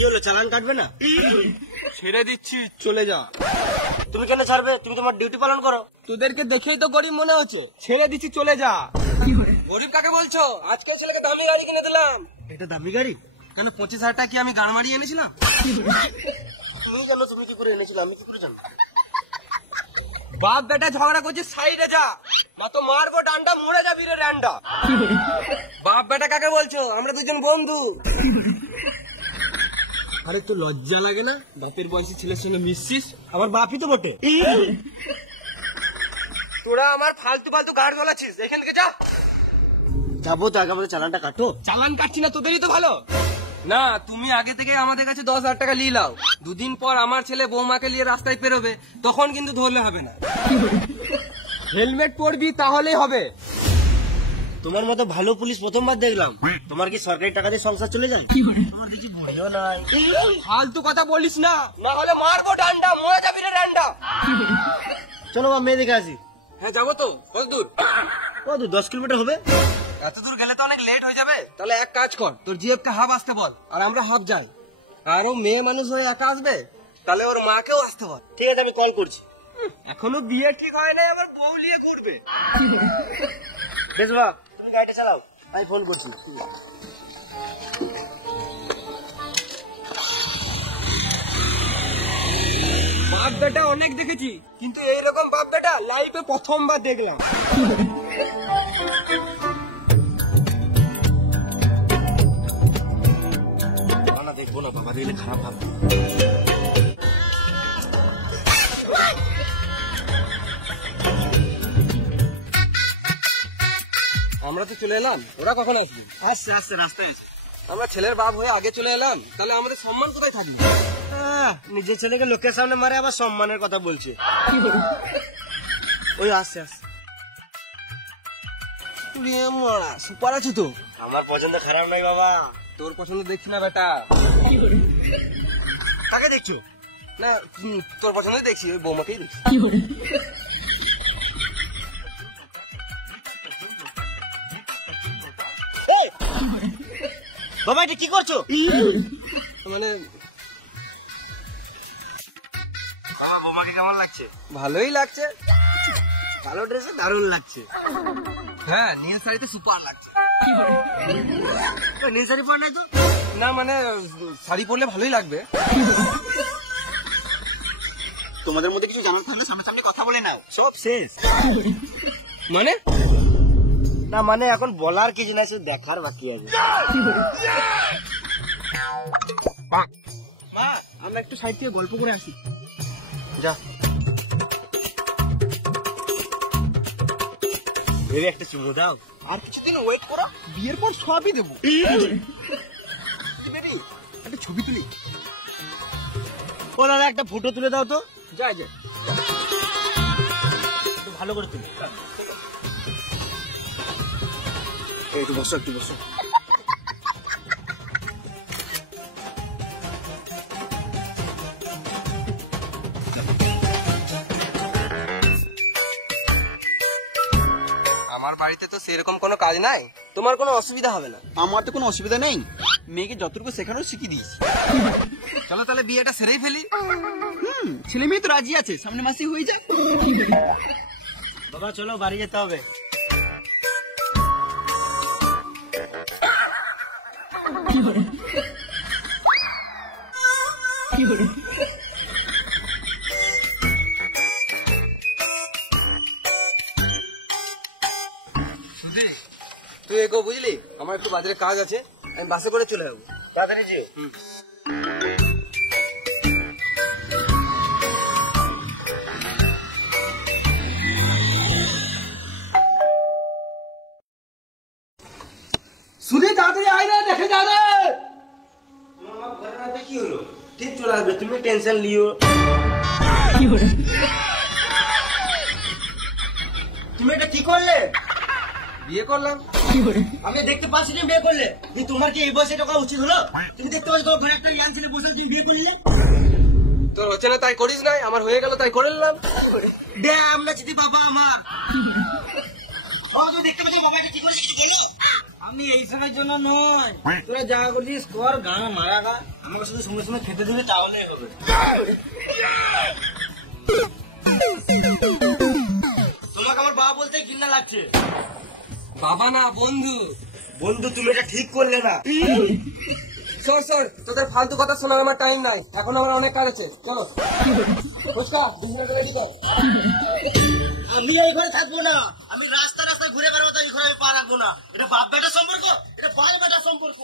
কি হলো, চালান কাটবে না? ছেড়ে দিচ্ছি, চলে যা। তুমি কেন ছাড়বে? তুমি তোমার ডিউটি পালন করো। তোদেরকে দেখেই তো গরিব মনে হচ্ছে, ছেড়ে দিচ্ছি, চলে যা। গরিব কাকে বলছো? আজকে ছেলেকে দামি গাড়ি কিনে দিলাম। এটা দামি গাড়ি? কেন 25,000 টাকা কি আমি গান মারিয়ে এনেছিলাম? তুমি জানো, তুমি কি করে এনেছিলে, আমি কি করে জানবো? বাপ বেটা ঝগড়া করছিস, সাইডে যা, না তো মারবো ডান্ডা, মরে যাবি রে ডান্ডা। বাপ বেটা কাকে বলছো? আমরা দুজন বন্ধু। আরে একটু লজ্জা লাগে না? বাপের বয়সী ছেলের সঙ্গে মিশছিস, আমার বাপই তো বটে। তোরা আমার ফালতু ফালতু গাড় গলাচ্ছিস, এখান থেকে যা। যাবো তো, আগে আমাদের চালানটা কাটো। চালান কাটছি না, তোদেরই তো ভালো। না, তুমি আগে থেকে আমাদের কাছে 10,000 টাকা নিয়ে নাও। দুদিন পর আমার ছেলে বৌমাকে নিয়ে রাস্তায় পেরোবে, তখন কিন্তু ধরলে হবে না। হেলমেট পরবি, তাহলেই হবে। তোমার মতো ভালো পুলিশ প্রথমবার দেখলাম। তোমার কি সরকারি টাকা দিয়ে সংসার চলে যায়? তোমার কিছু বলিও নাই। ফালতু কথা বলিস না, না হলে মারবো ডান্ডা, মরে যাবি রে ডান্ডা। চলো বা মেয়ে দেখে আসি। হ্যাঁ যাবো তো। কত দূর? কত, 10 কিলোমিটার হবে? এত দূর গেলে তো অনেক লেট হয়ে যাবে। তাহলে এক কাজ কর, তোর জিএফকে হাফ আসতে বল, আর আমরা হাফ যাই। আর ও মেয়ে মানুষ হয়ে একা আসবে, তাহলে ওর মাকেও আসতে বল। ঠিক আছে, আমি কল করছি। এখনো বিয়ে ঠিক হয় নাই, আবার বউ নিয়ে ঘুরবে। বেশ বা, তুমি গাড়িটা চালাও, আমি ফোন করছি। বাপ বেটা অনেক দেখেছি, কিন্তু এইরকম বাপ বেটা লাইফে প্রথমবার দেখলাম। না দেখবো না, বাবা দেখলে খারাপ ভাববে। আমরা তো চলে এলাম, ওরা কখন আসবে? আসছে আসছে, রাস্তায় আছে। আমরা ছেলের বাপ হয়ে আগে চলে এলাম, তাহলে আমাদের সম্মান কোথায় থাকবে? নিজের ছেলেকে লোকের সামনে মারে, আবার সম্মানের কথা বলছে। ওই আসছে আসছে। সুপার আছি তো। আমার পছন্দ খারাপ নাই বাবা। তোর পছন্দ দেখছি না বেটা। কাকে দেখছো? না, তোর পছন্দ দেখছি, ওই বৌমাকেই দেখছি। বাবা এটা কি করছো? মানে বাবা, বোমাকে কেমন লাগছে? ভালোই লাগছে। কালো ড্রেসে দারুণ লাগছে। হ্যাঁ, নীল শাড়িতে সুপার লাগছে। নীল শাড়ি পর নাই তো? না মানে শাড়ি পরলে ভালোই লাগবে। তোমাদের মধ্যে কিছু জানা থাকলে সামনে কথা বলে নাও, সব শেষ। মানে না মানে এখন বলার কিছু না, শুধু দেখার বাকি আছে। মা, আমরা একটু সাইড থেকে গল্প করে আসি। যা, একটা চুমু দাও। আর কিছুদিন ওয়েট করো, বিয়ের পর সবই দেবো। একটা ছবি তুলি। ও দাদা, একটা ফটো তুলে দাও তো। যাই যাই, একটু ভালো করে তুলি। একটু বসো, একটু বসো। আমার বাড়িতে তো সেরকম কোনো কাজ নাই, তোমার কোনো অসুবিধা হবে না। আমার তো কোনো অসুবিধা নেই, মেয়েকে যতটুকু শেখানো শিখিয়ে দিয়েছি। চলো তাহলে বিয়েটা সেরেই ফেলি। ছেলে মেয়ে তো রাজি আছে, সামনে মাসে হয়ে যায়। বাবা চলো, বাড়ি যেতে হবে। তুই এগো, বুঝলি, আমার একটু বাজারে কাজ আছে, আমি বাসে করে চলে যাবো। তাড়াতাড়ি যেও। সুধী, তাড়াতাড়ি আয় না, দেখে যা রে। কি হলো? ঠিক চলে আসবে, তুমি টেনশন লিও। তুমি এটা কি করলে? বিয়ে করলাম। আমি দেখতে পাচ্ছি তুমি বিয়ে করলে। তোমার কি এই বয়সে টাকা উচিত হলো? তুমি দেখতে পাচ্ছ তোমার ঘরে একটা ইয়াং ছেলে বসে, তুমি বিয়ে করলে। তোর হচ্ছে না তাই করিস নাই, আমার হয়ে গেল তাই করে নিলাম। আমরা চিঠি বাবা আমার। তুমি দেখতে পাচ্ছ বাবা এটা কি করছে, কিছু বলো। আমি এই সময়ের জন্য নয়, তোরা যা করছিস কর, গান মারা গা, আমাকে শুধু সঙ্গে সঙ্গে খেতে দিবি তাহলেই হবে। তোমাকে আমার বাবা বলতে ঘৃণা লাগছে। বাবা না, বন্ধু। বন্ধু, তুমি এটা ঠিক করলে না। সর, তোদের ফালতু কথা শোনার আমার টাইম নাই, এখন আমার অনেক কাজ আছে, চলো। ফুচকা বিছানাটা রেডি কর। আমি এই ঘরে থাকবো না, আমি রাস্তায় ঘুরে বেড়াবো, এই ঘরে আমি পা রাখবো না। এটা বাপ বেটার সম্পর্ক, এটা ভাই বেটার সম্পর্ক।